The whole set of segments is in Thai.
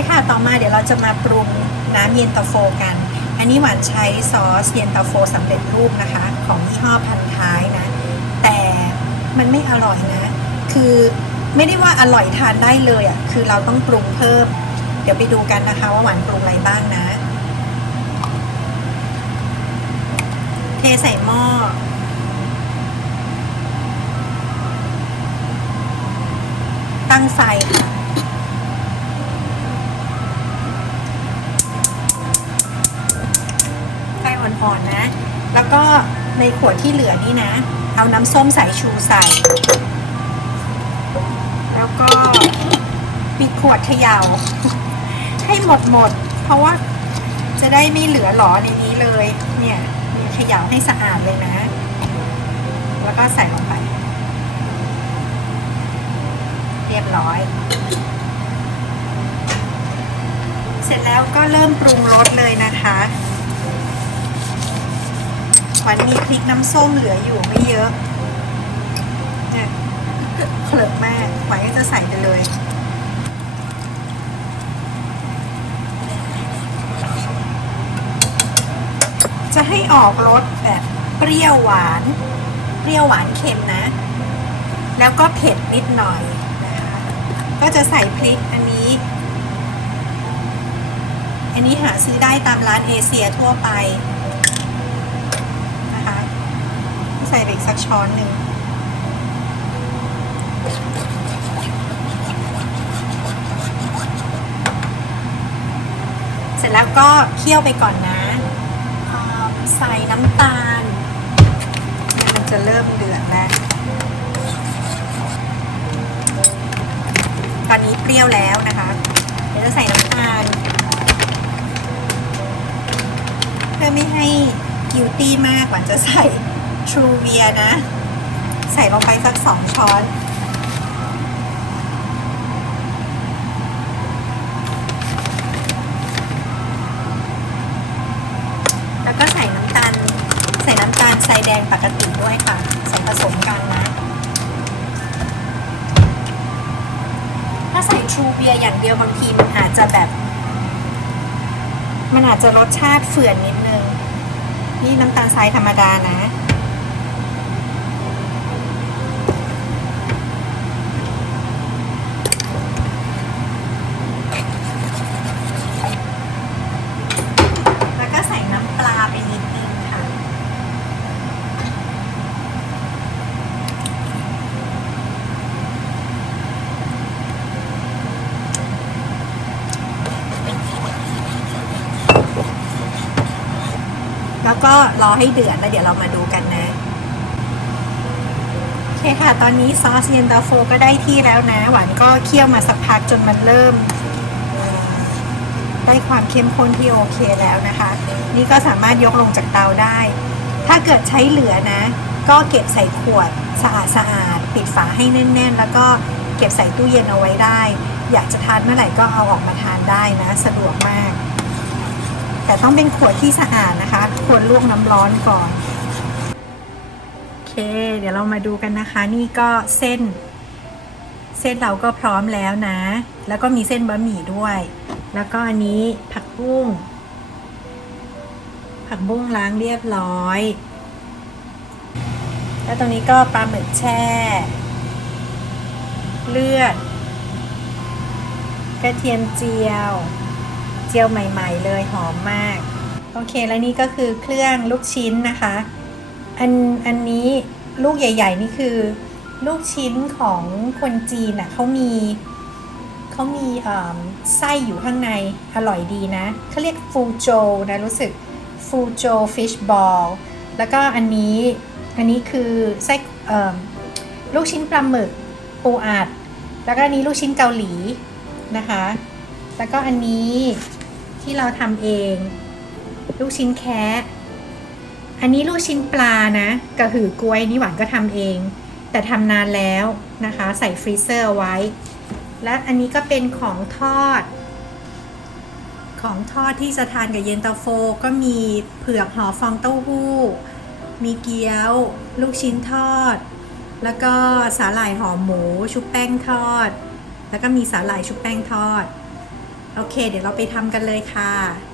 คค่ะ ต่อมาเดี๋ยวเราจะมาปรุงน้ำเย็นตาโฟกัน อันนี้หวานใช้ซอสเย็นตาโฟสำเร็จรูปนะคะ ของยี่ห้อพันท้ายนะ แต่มันไม่อร่อยนะ คือไม่ได้ว่าอร่อยทานได้เลยอะ่ะ คือเราต้องปรุงเพิ่ม เดี๋ยวไปดูกันนะคะ ว่าหวานปรุงอะไรบ้างนะ เทใส่หม้อตั้งไฟค่ะ ไฟอ่อนนะ แล้วก็ในขวดที่เหลือนี่นะ เอาน้ำส้มสายชูใส่ แล้วก็ปิดขวดเขยา่า ให้หมดหมด เพราะว่าจะได้ไม่เหลือหลอในนี้เลย เนี่ยมีเขย่าให้สะอาดเลยนะ แล้วก็ใส่ลงไป เรียบร้อยเสร็จแล้วก็เริ่มปรุงรสเลยนะคะ หวานมีพริกน้ำส้มเหลืออยู่ไม่เยอะเนี่ยเคลิบมากวานก็จะใส่ไปเลยจะให้ออกรสแบบเปรี้ยวหวาน เปรี้ยวหวานเค็มนะ แล้วก็เผ็ดนิดหน่อยนะคะ ก็จะใส่พริกอันนี้ อันนี้หาซื้อได้ตามร้านเอเชียทั่วไปนะคะ ใส่ไปอีกสักช้อนหนึ่งเสร็จแล้วก็เคี่ยวไปก่อนนะ ใส่น้ำตาล มันจะเริ่มเดือดแล้ว ตอนนี้เปรี้ยวแล้วนะคะ เดี๋ยวจะใส่น้ำตาล เพื่อไม่ให้กิวตี้มากหวานจะใส่ ทรูเวียนะ ใส่ลงไปสักสองช้อนแล้วก็ใส่น้ำตาล ใส่น้ำตาลทรายแดงปกติด้วยค่ะ ใส่ผสมกันนะ ถ้าใส่ทรูเบียอย่างเดียวบางทีมันอาจจะแบบ มันอาจจะรสชาติเฝื่อนนิดนึง นี่น้ำตาลทรายธรรมดานะ แล้วก็ใส่น้ำปลาไปนิดนึงค่ะ แล้วก็รอให้เดือดแล้วเดี๋ยวเรามาดูกันนะโอเคค่ะ ตอนนี้ซอสเย็นตาโฟก็ได้ที่แล้วนะ หวานก็เคี่ยวมาสักพักจนมันเริ่ม ได้ความเข้มข้นที่โอเคแล้วนะคะ นี่ก็สามารถยกลงจากเตาได้ ถ้าเกิดใช้เหลือนะ ก็เก็บใส่ขวดสะอาดสะอาดๆปิดฝาให้แน่น ๆ แล้วก็เก็บใส่ตู้เย็นเอาไว้ได้ อยากจะทานเมื่อไหร่ก็เอาออกมาทานได้นะ สะดวกมาก แต่ต้องเป็นขวดที่สะอาดนะคะ ควรลวกน้ำร้อนก่อน โอเค เดี๋ยวเรามาดูกันนะคะ นี่ก็เส้น เส้นเราก็พร้อมแล้วนะ แล้วก็มีเส้นบะหมี่ด้วย แล้วก็อันนี้ผักบุ้ง ผักบุ้งล้างเรียบร้อย แล้วตรงนี้ก็ปลาหมึกแช่ เลือด กระเทียมเจียว เจียวใหม่ ๆ เลยหอมมาก โอเคแล้วนี่ก็คือเครื่องลูกชิ้นนะคะ อันอันนี้ลูกใหญ่ ๆ นี่คือลูกชิ้นของคนจีนอะเขามีเขามีไส้อยู่ข้างในอร่อยดีนะเขาเรียกฟูโจนะรู้สึกฟูโจฟิชบอลแล้วก็อันนี้อันนี้คือไส้ลูกชิ้นปลาหมึกปูอัด แล้วก็อันนี้ลูกชิ้นเกาหลีนะคะ แล้วก็อันนี้ ที่เราทำเอง ลูกชิ้นแคะอันนี้ลูกชิ้นปลานะกระหือกล้วยนี่หวานก็ทำเอง แต่ทำนานแล้วนะคะ ใส่ฟรีเซอร์ไว้ และอันนี้ก็เป็นของทอด ของทอดที่จะทานกับเย็นตาโฟ ก็มีเผือกห่อฟองเต้าหู้ มีเกี๊ยว ลูกชิ้นทอด แล้วก็สาหร่ายห่อหมู ชุบแป้งทอด แล้วก็มีสาหร่ายชุบแป้งทอด โอเค เดี๋ยวเราไปทำกันเลยค่ะ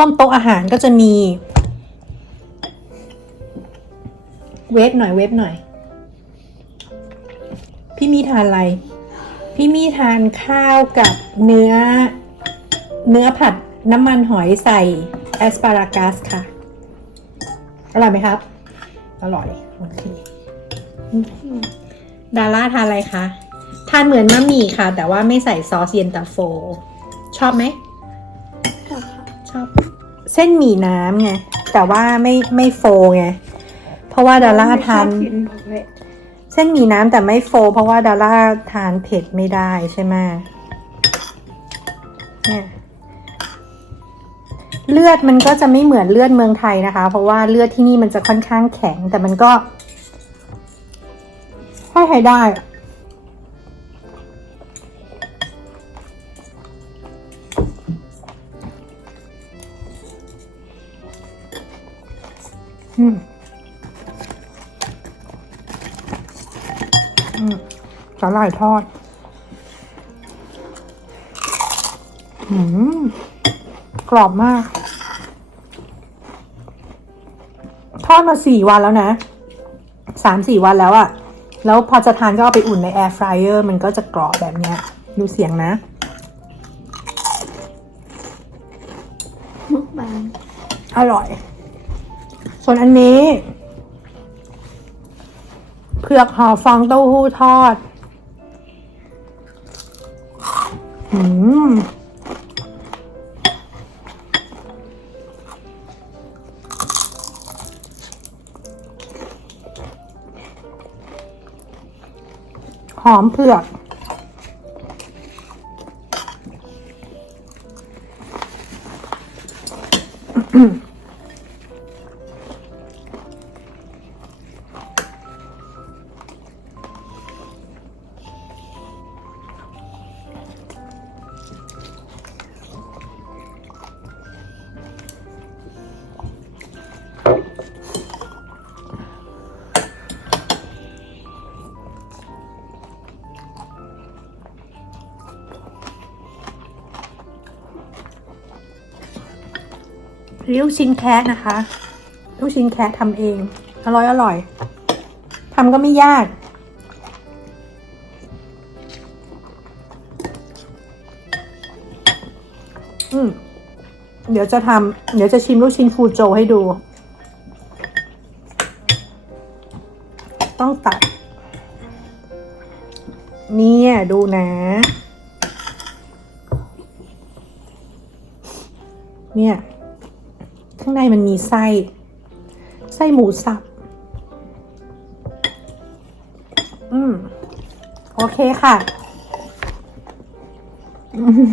ร่วมโต๊ะอาหารก็จะมี เวฟหน่อยเวฟหน่อย พี่มีทานอะไร พี่มีทานข้าวกับเนื้อ เนื้อผัดน้ำมันหอยใส่แอสปารากัสค่ะ อร่อยไหมครับ อร่อย โอเค ดาร่าทานอะไรคะ ทานเหมือนมะหมี่ค่ะ แต่ว่าไม่ใส่ซอสเย็นตาโฟ ชอบไหม เส้นหมี่น้ำไงแต่ว่าไม่ไม่โฟไงเพราะว่าดาร่าทานเส้นหมี่น้ำแต่ไม่โฟ เพราะว่าดาร่าทานเผ็ดไม่ได้ใช่ไหมเนี่ยเลือดมันก็จะไม่เหมือนเลือดเมืองไทยนะคะ เพราะว่าเลือดที่นี่มันจะค่อนข้างแข็งแต่มันก็ให้ใช้ได้ สาหร่ายทอด อืม กรอบมาก ทอดมาสี่วันแล้วนะ สามสี่วันแล้วอะแล้วพอจะทานก็เอาไปอุ่นในแอร์ฟรายเออร์มันก็จะกรอบแบบเนี้ย ดูเสียงนะมุกบางอร่อย ส่วนอันนี้ เผือกห่อฟองเต้าหู้ทอด อืมหอมเผือก ลูกชิ้นแคะนะคะ ลูกชิ้นแคะทำเอง อร่อยอร่อยทำก็ไม่ยากอืมเดี๋ยวจะทำเดี๋ยวจะชิมลูกชิ้นฟูโจให้ดู ต้องตัด เนี่ยดูนะ เนี่ยางในมันมีไส้ ไส้หมูสับ อืม โอเคค่ะ อืม